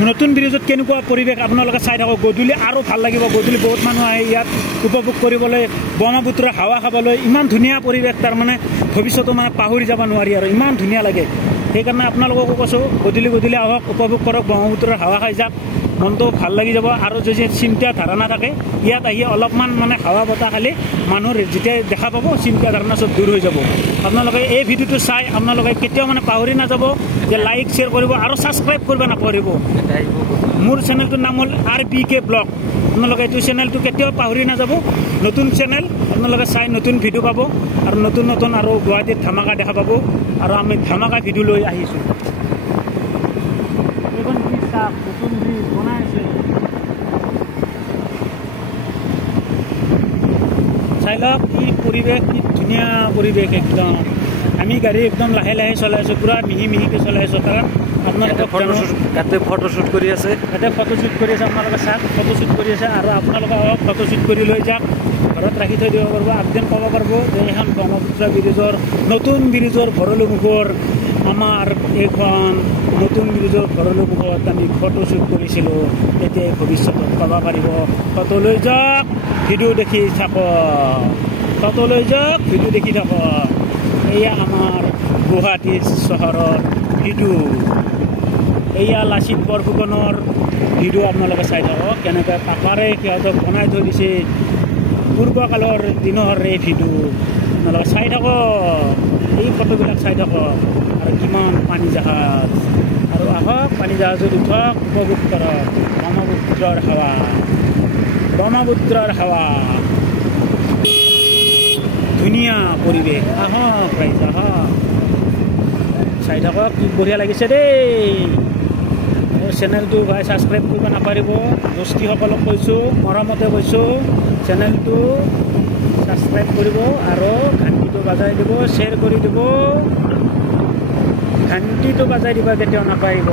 নতুন ব্ৰিজত কেনেকুৱা পৰিৱেশ আপোনালোকে চাই থাকক গধূলি আৰু ভাল লাগিব গধূলি বহুত মানুহ আহে ইয়াত উপভোগ কৰিবলৈ ব্ৰহ্মপুত্ৰৰ হাৱা খাবলৈ ইমান ধুনীয়া পৰিৱেশ তাৰ মানে ভৱিষ্যতে মানে পাহৰি যাব নোৱাৰি আৰু ইমান ধুনীয়া লাগে সেইকাৰণে আপোনালোককো কৈছোঁ গধূলি আহক উপভোগ কৰক ব্ৰহ্মপুত্ৰৰ হাৱা খাই যাওক মনটো ভাল লাগি যাব আৰু যদি চিন্তা ধাৰণা থাকে ইয়াত আহি অলপমান মানে হাৱা বতাহ খালি মানুহৰ যেতিয়া দেখা পাব চিন্তা ধাৰণা চব দূৰ হৈ যাব আপোনালোকে এই ভিডিঅ'টো চাই আপোনালোকে কেতিয়াও মানে পাহৰি নাযাব যে লাইক শ্বেয়াৰ কৰিব আৰু ছাবস্ক্ৰাইব কৰিব নাপাহৰিব মোৰ চেনেলটোৰ নাম হ'ল RPK ব্লগ আপোনালোকে এইটো চেনেলটো কেতিয়াও পাহৰি নাযাব নতুন চেনেল আপোনালোকে চাই নতুন ভিডিঅ' পাব আৰু নতুন আৰু গুৱাহাটীত ধামাকা দেখা পাব আৰু আমি ধামাকা ভিডিঅ' লৈ আহিছোঁ এখন ব্ৰিজ চাওক নতুন ব্ৰিজ বনাই আছে চাই লওক কি পৰিৱেশ কি ধুনীয়া পৰিৱেশ একদম আমি গাড়ী একদম লাহে লাহে চলাই আছোঁ পুৰা মিহিকৈ চলাই আছোঁ কাৰণ আপোনালোকে ফটোশ্বুট কৰি আছে ফটোশ্বুট কৰি আছে আপোনালোকে চাওক ফটোশ্বুট কৰি আছে আৰু আপোনালোকে অলপ ফটোশ্বুট কৰি লৈ যাওক ঘৰত ৰাখি থৈ দিব পাৰিব আপডেট পাব পাৰিব যে এখন ব্ৰহ্মপুত্ৰ ব্ৰিজৰ নতুন ব্ৰিজৰ ভৰলুমুখৰ আমাৰ এইখন নতুন ব্ৰিজৰ ভৰলুমুখত আমি ফটোশ্বুট কৰিছিলোঁ তেতিয়া ভৱিষ্যতত পাব পাৰিব ফটো লৈ যাওক ভিডিঅ' দেখি থাকক এয়া আমাৰ গুৱাহাটী চহৰৰ ভিডিঅ' এয়া লাচিত বৰফুকনৰ ভিডিঅ' আপোনালোকে চাই থাকক কেনেকৈ পাকাৰে সিহঁতক বনাই থৈ দিছে পূৰ্বকালৰ দিনৰ এই ভিডিঅ' আপোনালোকে চাই থাকক এই ফটোবিলাক চাই থাকক আৰু কিমান পানী জাহাজ আৰু আহক পানী জাহাজত উঠক উপভোগ কৰক ব্ৰহ্মপুত্ৰৰ হাৱা ধুনীয়া পৰিৱেশ আহক ৰাইজ আহক চাই থাকক কি বঢ়িয়া লাগিছে দেই মোৰ চেনেলটো ভাই ছাবস্ক্ৰাইব কৰিব নাপাৰিব দোস্তিসকলক কৈছোঁ মৰমতে কৈছোঁ চেনেলটো ছাবস্ক্ৰাইব কৰিব আৰু ঘণ্টিটো বাজাই দিব শ্বেয়াৰ কৰি দিব ঘণ্টিটো বাজাই দিব কেতিয়াও নাপাৰিব